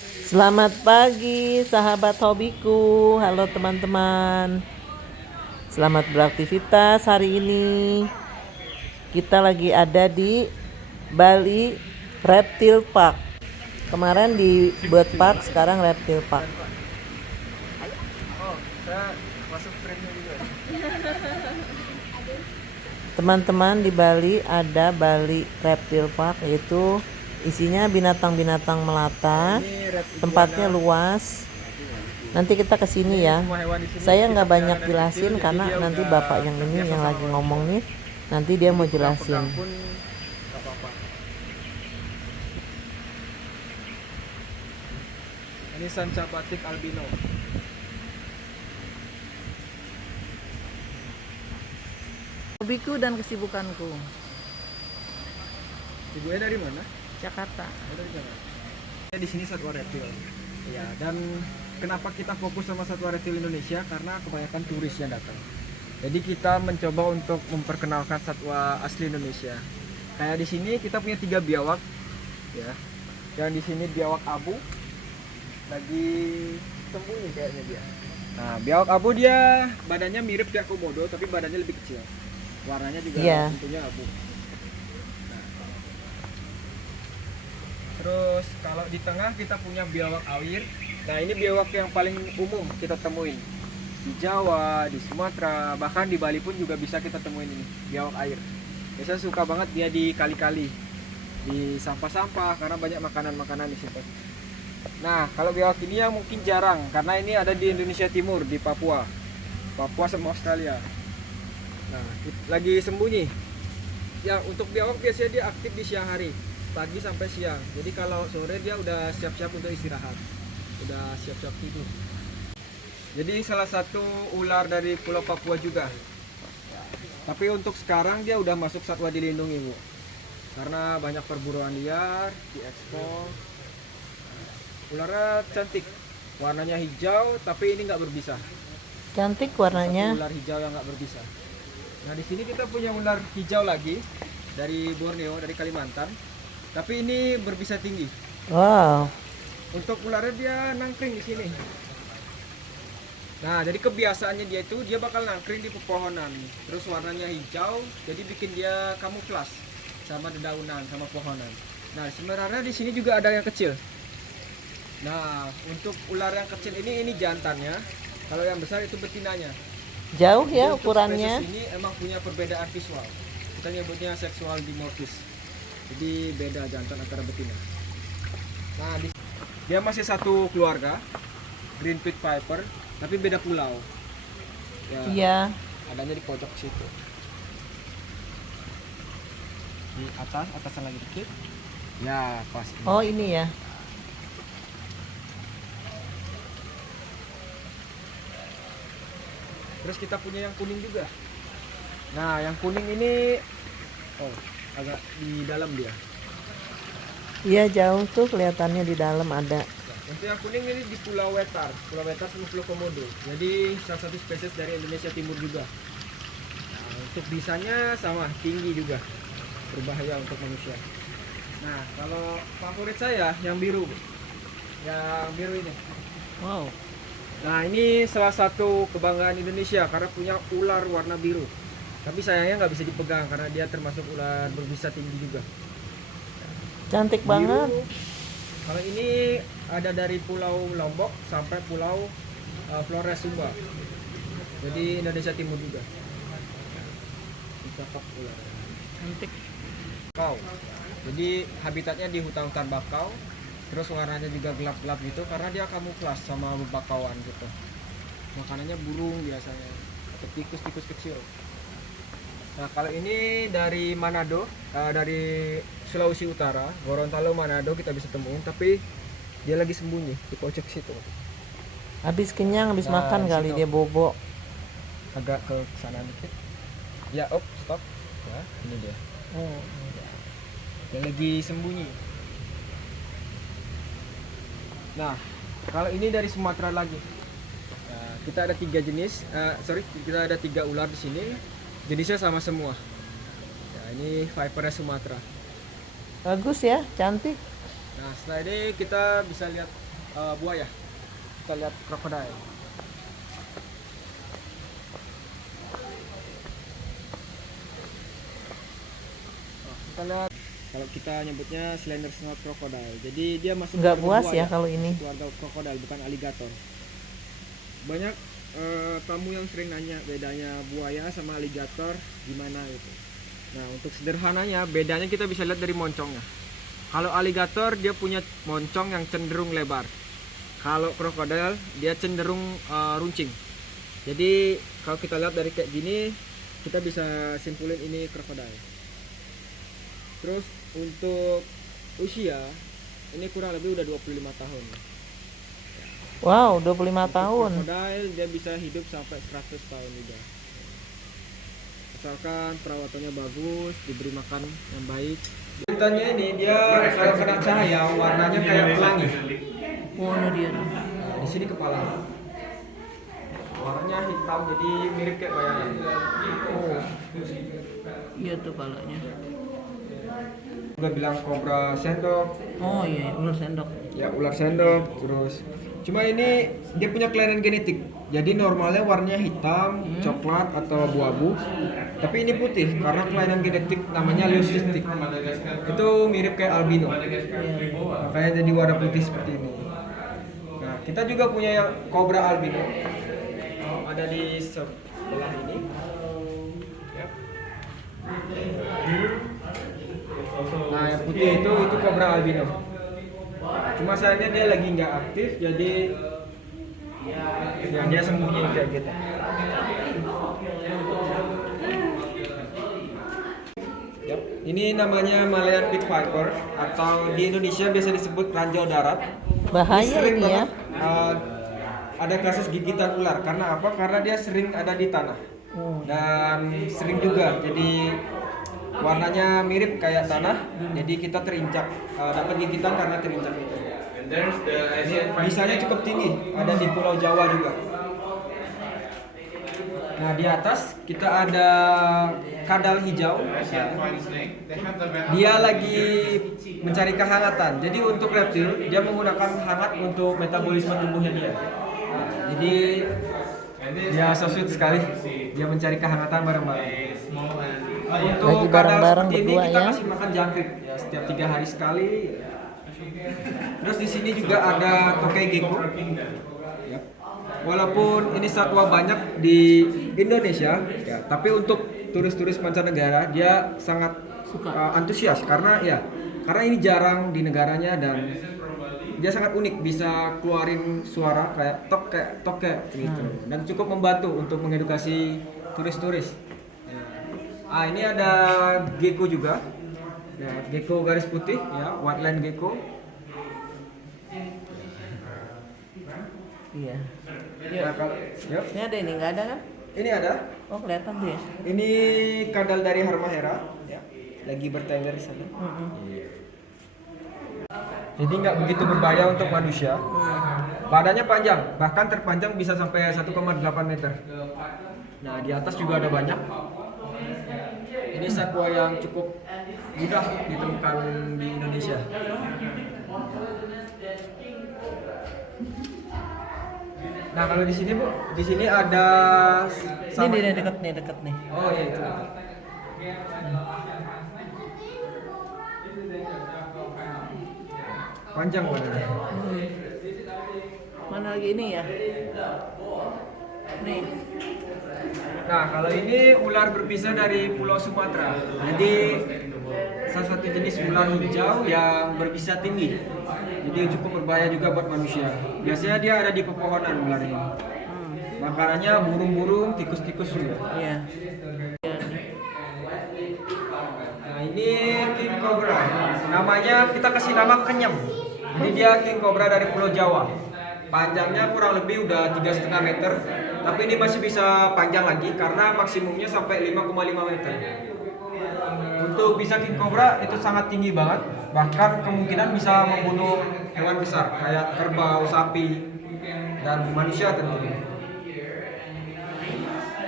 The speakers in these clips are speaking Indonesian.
Selamat pagi, sahabat hobiku. Halo teman-teman. Selamat beraktivitas hari ini. Kita lagi ada di Bali Reptile Park. Kemarin di Bird Park, sekarang Reptile Park. Oh, saya masuk frame-nya juga. Teman-teman, di Bali ada Bali Reptile Park, yaitu isinya binatang-binatang melata. Ini red Tempatnya iguana. luas. Nanti kita ke sini Ini ya. semua hewan di sini Saya kita nggak banyak pelihara dari jelasin kecil, jadi karena dia nanti udah bapak yang ini terbiasa yang sama lagi orang. ngomong nih, nanti dia mau Jadi jelasin. pegang pun nggak apa-apa. Ini sanca batik albino. Hobiku dan kesibukanku, Ibunya dari mana? Jakarta. Dari mana? Di sini satwa reptil. Ya, dan kenapa kita fokus sama satwa reptil Indonesia? Karena kebanyakan turis yang datang. Jadi kita mencoba untuk memperkenalkan satwa asli Indonesia. Kayak di sini kita punya 3 biawak, ya. Yang di sini biawak abu, lagi sembunyi kayaknya dia. Nah, biawak abu dia badannya mirip kayak komodo, tapi badannya lebih kecil. Warnanya juga Iya. tentunya abu. Nah, terus kalau di tengah kita punya biawak awir. Nah, ini biawak yang paling umum kita temuin di Jawa, di Sumatera, bahkan di Bali pun juga bisa kita temuin ini biawak air. Biasanya suka banget dia di kali-kali, di sampah-sampah karena banyak makanan-makanan di situ. Nah, kalau biawak ini yang mungkin jarang karena ini ada di Indonesia Timur, di Papua. Papua sama Australia. Nah, lagi sembunyi. Ya, untuk biawak biasanya dia aktif di siang hari, pagi sampai siang. Jadi kalau sore dia udah siap-siap untuk istirahat. Udah siap-siap tidur. Jadi salah satu ular dari Pulau Papua juga. Tapi untuk sekarang dia udah masuk satwa dilindungi, Bu. Karena banyak perburuan liar, diekspor. Ularnya cantik. Warnanya hijau, tapi ini nggak berbisa. Cantik Satu warnanya. ular hijau yang nggak berbisa. Nah, di sini kita punya ular hijau lagi dari Borneo, dari Kalimantan. Tapi ini berbisa tinggi. Wow. Untuk ularnya dia nangkring di sini. Nah, jadi kebiasaannya dia bakal nangkring di pepohonan. Terus warnanya hijau, jadi bikin dia kamuflas sama dedaunan, sama pohonan. Nah, sebenarnya di sini juga ada yang kecil. Nah, untuk ular yang kecil ini jantannya. Kalau yang besar itu betinanya. Jauh Jadi ya untuk ukurannya. spesies ini emang punya perbedaan visual. Kita nyebutnya seksual dimorfis. Jadi beda jantan antara betina. Nah, dia masih satu keluarga, Green Pit Viper, tapi beda pulau. Ya, Iya. adanya di pojok situ. Di atasan lagi dikit. Ya, pas. Oh, ini ya. Terus kita punya yang kuning juga. Nah, yang kuning ini agak di dalam dia. Iya, jauh tuh kelihatannya di dalam ada. Untuk yang kuning ini di Pulau Wetar sama Pulau Komodo. Jadi salah satu spesies dari Indonesia Timur juga. Nah, untuk bisanya sama, tinggi juga, berbahaya untuk manusia. Nah, kalau favorit saya yang biru, yang biru ini. Wow. Nah, ini salah satu kebanggaan Indonesia karena punya ular warna biru. Tapi sayangnya nggak bisa dipegang karena dia termasuk ular berbisa tinggi juga. Cantik Biru. banget. Kalau ini ada dari Pulau Lombok sampai Pulau Flores Sumba. Jadi Indonesia Timur juga. Cakep ular. Cantik. Bakau. Jadi habitatnya di hutan-hutan bakau. Terus warnanya juga gelap-gelap gitu karena dia kamuflas sama bakauan gitu. Makanannya burung biasanya atau tikus-tikus kecil. Nah, kalau ini dari Manado, dari Sulawesi Utara, Gorontalo Manado kita bisa temuin, tapi dia lagi sembunyi di pojok situ. Habis kenyang, habis Nah, makan di kali situ. dia bobo. Agak ke sana dikit. Ya, stop. Ya, ini dia. Oh. Dia lagi sembunyi. Nah, kalau ini dari Sumatera lagi. Nah, kita ada 3 jenis, kita ada 3 ular di sini. Jenisnya sama semua. Nah, ini Vipernya Sumatera. Bagus ya, cantik. Nah, setelah ini kita bisa lihat buaya. Kita lihat krokodil. Kita lihat, kalau kita nyebutnya slender snout crocodile. Jadi dia masuk Nggak keluarga buas buaya, ya kalau ini. keluarga krokodil, bukan aligator. Banyak tamu yang sering nanya bedanya buaya sama aligator gimana gitu. Nah, untuk sederhananya bedanya kita bisa lihat dari moncongnya. Kalau aligator dia punya moncong yang cenderung lebar. Kalau krokodil dia cenderung runcing. Jadi kalau kita lihat dari kayak gini, kita bisa simpulin ini krokodil. Terus untuk usia ini kurang lebih udah 25 tahun. Wow, 25 tahun. Krokodil dia bisa hidup sampai 100 tahun juga. Asalkan perawatannya bagus, diberi makan yang baik. Ceritanya ini dia kalau kena cahaya warnanya kayak pelangi. Oh, ini dia. Di sini kepala. Warnanya hitam jadi mirip kayak bayangan. Oh, iya tuh palanya. Udah bilang kobra sendok, Oh iya, ular sendok. ya ular sendok. Terus cuma ini dia punya kelainan genetik. Jadi normalnya warnanya hitam, coklat atau abu-abu. Tapi ini putih karena kelainan genetik namanya leucistic. Itu mirip kayak albino. Makanya jadi warna putih seperti ini. Nah, kita juga punya yang kobra albino. Ada di sebelah ini. Ya. Nah, yang putih itu kobra albino. Cuma sayangnya dia lagi nggak aktif, jadi ya dia sembunyi kayak gitu. Yap. Ini namanya Malayan pit viper atau di Indonesia biasa disebut ranjau darat. Bahaya Sering ini ya. banget, ada kasus gigitan ular. Karena apa? Karena dia sering ada di tanah dan sering juga jadi warnanya mirip kayak tanah. Jadi kita terinjak, dapat gigitan karena terinjak itu. Bisanya cukup tinggi, ada di Pulau Jawa juga. Nah, di atas kita ada kadal hijau. Dia lagi mencari kehangatan. Jadi untuk reptil dia menggunakan hangat untuk metabolisme tubuhnya dia. Jadi dia so sweet sekali. Dia mencari kehangatan bareng-bareng. Untuk Lagi kadal bareng-bareng seperti ini berdua kita ya. kasih makan jangkrik ya setiap 3 hari sekali. Terus di sini juga ada tokai gecko. Ya. Walaupun ini satwa banyak di Indonesia, ya, tapi untuk turis-turis mancanegara dia sangat antusias karena ini jarang di negaranya dan dia sangat unik, bisa keluarin suara kayak tok gitu dan cukup membantu untuk mengedukasi turis-turis. Ya. Ini ada gecko juga. Ya, gecko garis putih ya, whiteland gecko. Iya. Nah, kalau Ini ada ini nggak ada kan? ini ada. Oh, kelihatan tuh ya. Ini kadal dari Halmahera, ya, lagi bertengger di sana. Jadi nggak begitu berbahaya untuk manusia. Badannya panjang, bahkan terpanjang bisa sampai 1,8 meter. Nah, di atas juga ada banyak. Ini satwa yang cukup mudah ditemukan di Indonesia. Nah, kalau di sini Bu, di sini ada Ini dekat nih. Oh iya itu. Panjang badannya. Mana lagi ini ya? Nih. Nah, kalau ini ular berpisah dari Pulau Sumatera. Jadi salah satu jenis ular hijau yang berpisah tinggi. Jadi cukup berbahaya juga buat manusia. Biasanya dia ada di pepohonan ular ini. Makanannya burung-burung, tikus-tikus juga. Iya. Nah, ini king cobra. Namanya kita kasih nama kenyam. Jadi dia king cobra dari Pulau Jawa. Panjangnya kurang lebih udah 3,5 meter. Tapi ini masih bisa panjang lagi karena maksimumnya sampai 5,5 meter. Untuk bisa king cobra itu sangat tinggi banget. Bahkan kemungkinan bisa membunuh hewan besar kayak kerbau, sapi, dan manusia tentunya.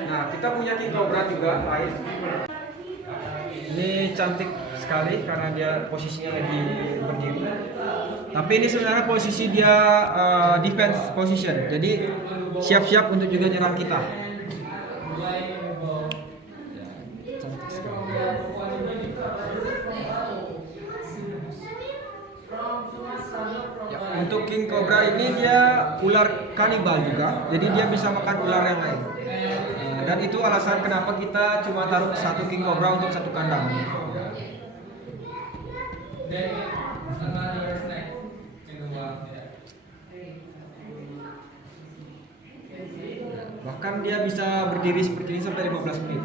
Nah, kita punya king cobra juga lain. Ini cantik sekali. sekali karena dia posisinya lagi berdiri. Tapi ini sebenarnya posisi dia defense position. Jadi siap-siap untuk juga nyerang kita. Cantik sekali. Ya, untuk king cobra ini dia ular kanibal juga. Jadi dia bisa makan ular yang lain. Dan itu alasan kenapa kita cuma taruh satu king cobra untuk satu kandang. Bahkan dia bisa berdiri seperti ini sampai 15 menit.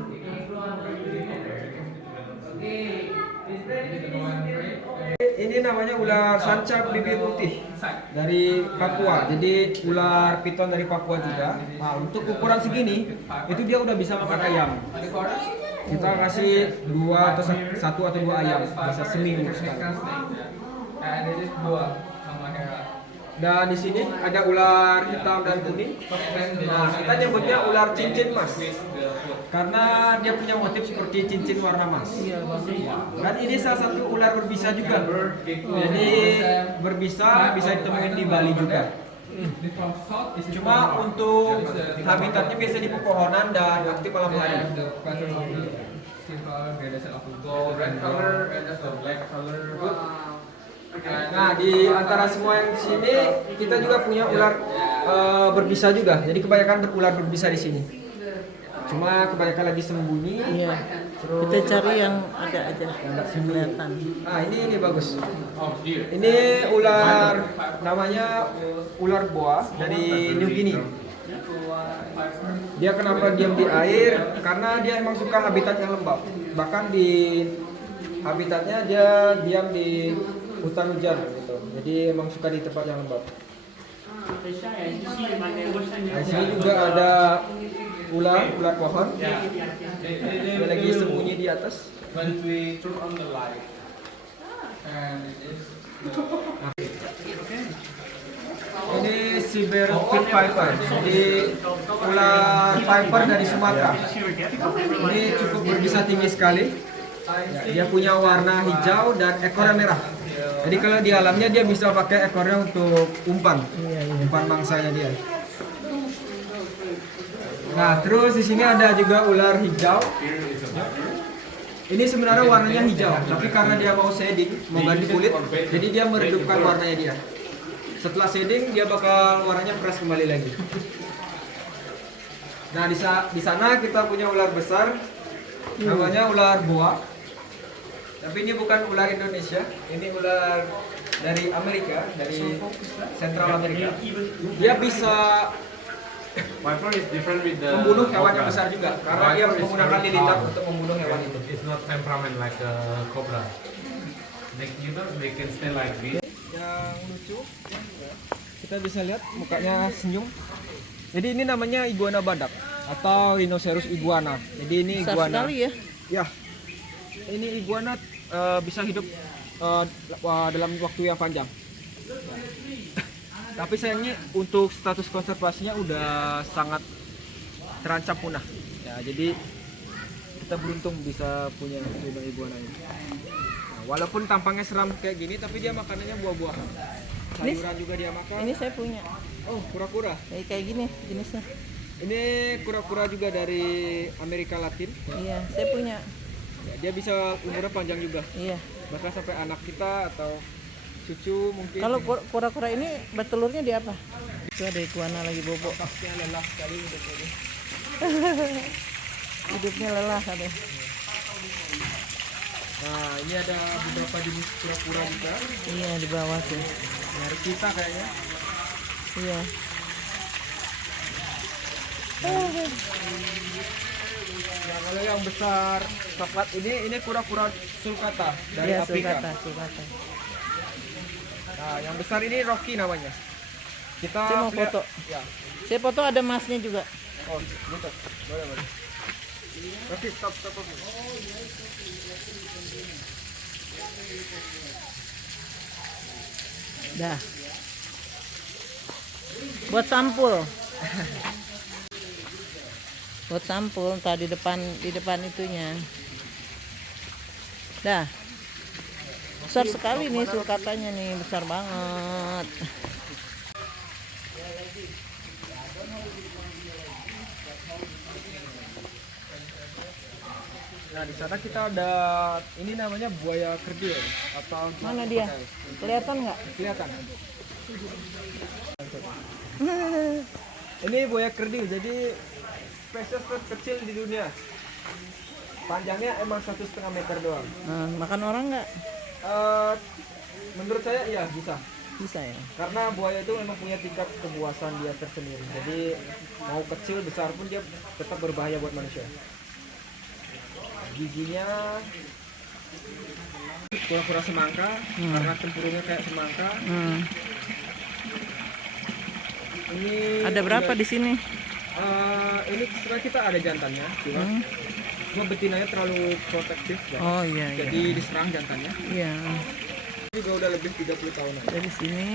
Ini namanya ular sanca bibir putih dari Papua. Jadi ular piton dari Papua juga. Nah, untuk ukuran segini, itu dia udah bisa makan ayam. Kita kasih satu atau dua ayam, bisa seminggu sekali. Dan di sini ada ular hitam dan kuning. Nah, kita nyebutnya ular cincin mas, karena dia punya motif seperti cincin warna emas. Dan ini salah satu ular berbisa juga. Jadi berbisa bisa ditemuin di Bali juga. Cuma untuk habitatnya biasa di pepohonan dan aktif malam hari. Nah, di antara semua yang di sini kita juga punya ular berbisa juga. Jadi kebanyakan ular berbisa di sini. Cuma kebanyakan lagi sembunyi. Iya. Kita cari yang ada aja nggak kelihatan. Ah, ini bagus. Ini ular namanya ular boa dari New Guinea. Dia kenapa diam di air? Karena dia emang suka habitat yang lembab. Bahkan di habitatnya dia diam di hutan hujan gitu. Jadi emang suka di tempat yang lembab. Nah, di sini juga ada ular pohon. Dia lagi sembunyi di atas. Ini Siberian Pit Viper. Jadi ular viper dari Sumatera. Ini cukup berbisa tinggi sekali. Dia punya warna hijau dan ekornya merah. Jadi kalau di alamnya dia bisa pakai ekornya untuk umpan, umpan mangsanya dia. Nah, terus di sini ada juga ular hijau. Ini sebenarnya warnanya hijau, tapi karena dia mau shading, mau ganti kulit, jadi dia meredupkan warnanya dia. Setelah shading, dia bakal warnanya fresh kembali lagi. Nah, di sana kita punya ular besar, namanya ular boa. Tapi ini bukan ular Indonesia, ini ular dari Amerika, dari Central Amerika. Dia bisa membunuh hewan yang besar juga, karena dia menggunakan lilitan untuk membunuh hewan itu. It's not temperament like a cobra. They can stay like this. Yang lucu, kita bisa lihat mukanya senyum. Jadi ini namanya iguana badak atau Rhinoceros iguana. Jadi ini Besar iguana. sekali ya. Ya, ini iguana bisa hidup dalam waktu yang panjang. Tapi sayangnya untuk status konservasinya udah sangat terancam punah. Ya, jadi kita beruntung bisa punya iguana ini. Nah, walaupun tampangnya seram kayak gini, tapi dia makanannya buah-buahan. Sayuran juga dia makan. Ini saya punya. Oh, kura-kura. Kayak gini jenisnya. Ini kura-kura juga dari Amerika Latin. Iya, saya punya. Ya, dia bisa umurnya panjang juga. Iya. Bahkan sampai anak kita atau cucu mungkin. Kalau kura-kura ini bertelurnya di apa? Itu ada iguana lagi bobo. Tampaknya lelah sekali hidup ini. Hidupnya lelah ada. Nah, ini ada beberapa jenis kura-kura juga. Iya, di bawah tuh. Dari kita kayaknya. Iya. Ya, kalau yang besar coklat ini kura-kura sulcata dari Iya, Afrika. sulcata. Nah, yang besar ini Rocky namanya. Kita Saya mau foto. Ya. Saya foto ada masnya juga. Oh, gitu. Boleh. Rocky, stop. Dah. Buat sampul. Buat sampul tadi di depan itunya. Dah. besar sekali nih sulcatanya nih, besar banget. Nah, di sana kita ada ini namanya buaya kerdil atau Mana dia? Kelihatan nggak? kelihatan. Ini buaya kerdil, jadi spesies terkecil di dunia. Panjangnya emang 1,5 meter doang. Makan orang nggak? Menurut saya iya bisa. Bisa ya. Karena buaya itu memang punya tingkat kebuasan dia tersendiri. Jadi mau kecil besar pun dia tetap berbahaya buat manusia. Giginya kura-kura semangka karena tempurungnya kayak semangka. Ini Ada berapa di sini? ini sebenarnya kita ada jantannya, cuma betinanya terlalu protektif ya. Oh iya iya. Jadi diserang jantannya. Iya. Ini juga udah lebih 30 tahunan. Dari sini.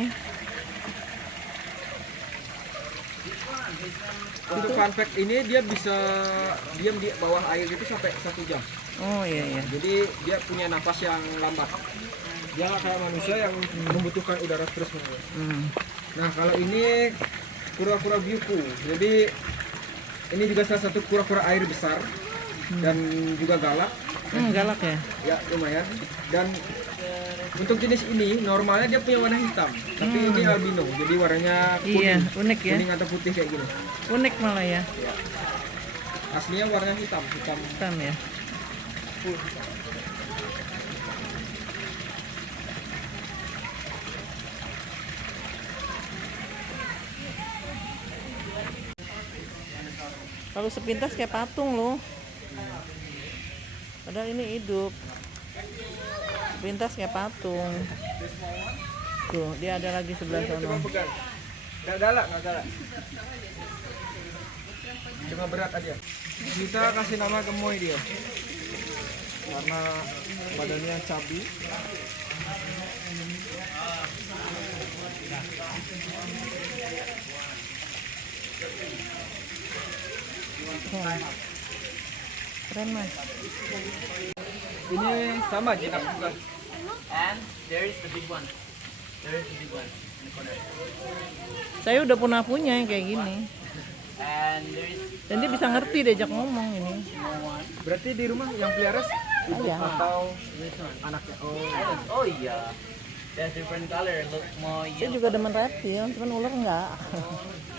Untuk fun fact ini dia bisa diam di bawah air itu sampai 1 jam. Oh iya iya. Jadi dia punya nafas yang lambat. Dia nggak kayak manusia yang membutuhkan udara terus menerus. Nah kalau ini kura-kura biuku. Jadi ini juga salah satu kura-kura air besar dan juga galak. Galak ya. Ya lumayan. Dan untuk jenis ini normalnya dia punya warna hitam, tapi ini albino. Jadi warnanya kuning. Iya, unik ya. Kuning atau putih kayak gini. Unik malah ya. Aslinya warna hitam. Hitam ya. Kalau sepintas kayak patung loh. Padahal ini hidup. Sepintas kayak patung. Tuh, dia ada lagi sebelah sana. Pegang. Nggak galak. Cuma berat aja. Kita kasih nama gemoy dia. Karena badannya cabi. Keren mas. Ini sama jinak juga. And there is the big one. There is the big one in the corner. Saya udah pernah punya yang kayak gini. And there is Dan dia bisa ngerti diajak ngomong ini. Berarti di rumah yang pelihara ibu Iya. atau this one. anaknya? Oh yeah. There's different color. Look more Saya yellow. juga demen reptil, cuman ular enggak.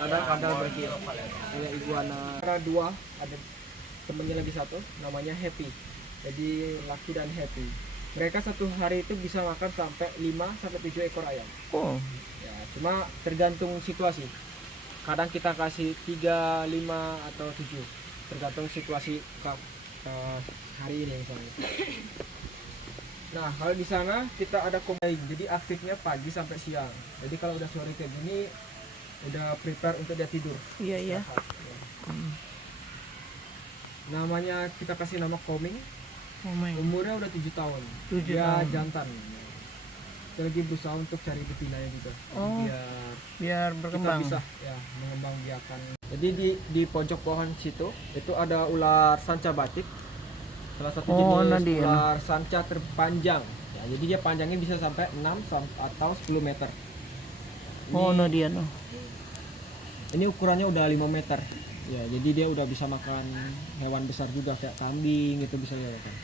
Kadang-kadang berarti kayak iguana. Ada 2, ada temennya lagi satu, namanya Happy. Jadi Lucky dan Happy. Mereka satu hari itu bisa makan sampai 5-7 ekor ayam. Oh, Ya, cuma tergantung situasi. Kadang kita kasih 3, 5 atau 7, tergantung situasi hari ini misalnya. Nah, kalau di sana kita ada combine, jadi aktifnya pagi sampai siang. Jadi kalau udah sore kayak gini, udah prepare untuk dia tidur. iya iya. Namanya kita kasih nama Koming. Oh my. Umurnya udah 7 tahun. 7 Dia tahun. jantan. Kita lagi berusaha untuk cari betinanya juga. Oh. Biar Kita berkembang. bisa ya mengembang biakan. Jadi di pojok pohon situ itu ada ular sanca batik. Salah satu jenis Nadia. ular sanca terpanjang. Ya, jadi dia panjangnya bisa sampai 6 atau 10 meter. Oh, no dia no. Ini ukurannya udah 5 meter. Ya, jadi dia udah bisa makan hewan besar juga kayak kambing itu bisa dia makan.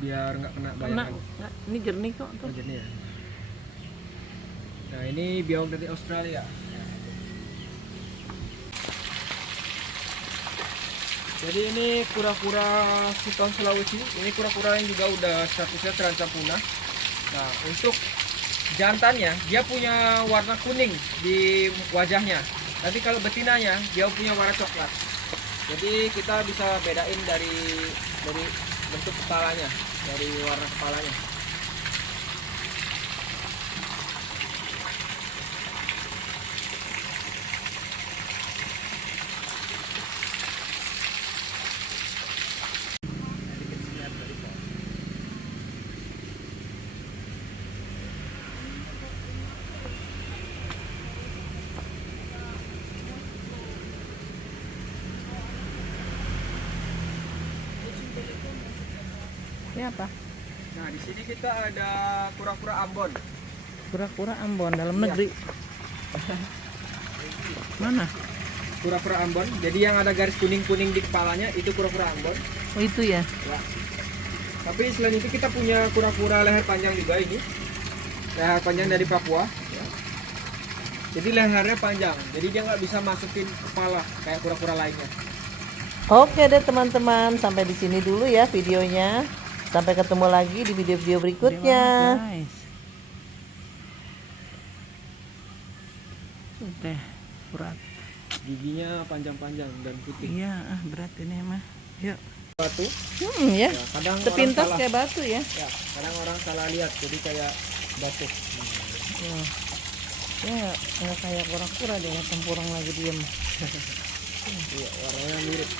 Biar nggak kena Kena, bayangan. nggak, ini jernih kok tuh. Jadi ya. Nah ini biawak dari Australia. Jadi ini kura-kura piton Sulawesi. Ini kura-kura yang juga udah statusnya terancam punah. Nah untuk jantannya dia punya warna kuning di wajahnya. Nanti kalau betinanya dia punya warna coklat. Jadi kita bisa bedain dari bentuk kepalanya, dari warna kepalanya. Ini apa? Nah, di sini kita ada kura-kura Ambon. Kura-kura Ambon dalam Iya. negeri. Mana? Kura-kura Ambon. Jadi yang ada garis kuning-kuning di kepalanya itu kura-kura Ambon. Oh itu ya. Ya. Tapi selain itu kita punya kura-kura leher panjang juga ini. Leher panjang dari Papua. Ya. Jadi lehernya panjang. Jadi dia nggak bisa masukin kepala kayak kura-kura lainnya. Oke deh teman-teman, sampai di sini dulu ya videonya. Sampai ketemu lagi di video-video berikutnya. Sudah berat. Giginya panjang-panjang dan putih. Iya, berat ini mah. Yuk. Batu. Ya. Ya, kadang Sepintas orang salah, kayak batu ya. ya, kadang orang salah lihat jadi kayak batu. Ya, nggak kayak kura-kura dia tempurung lagi diem. Iya, warnanya mirip.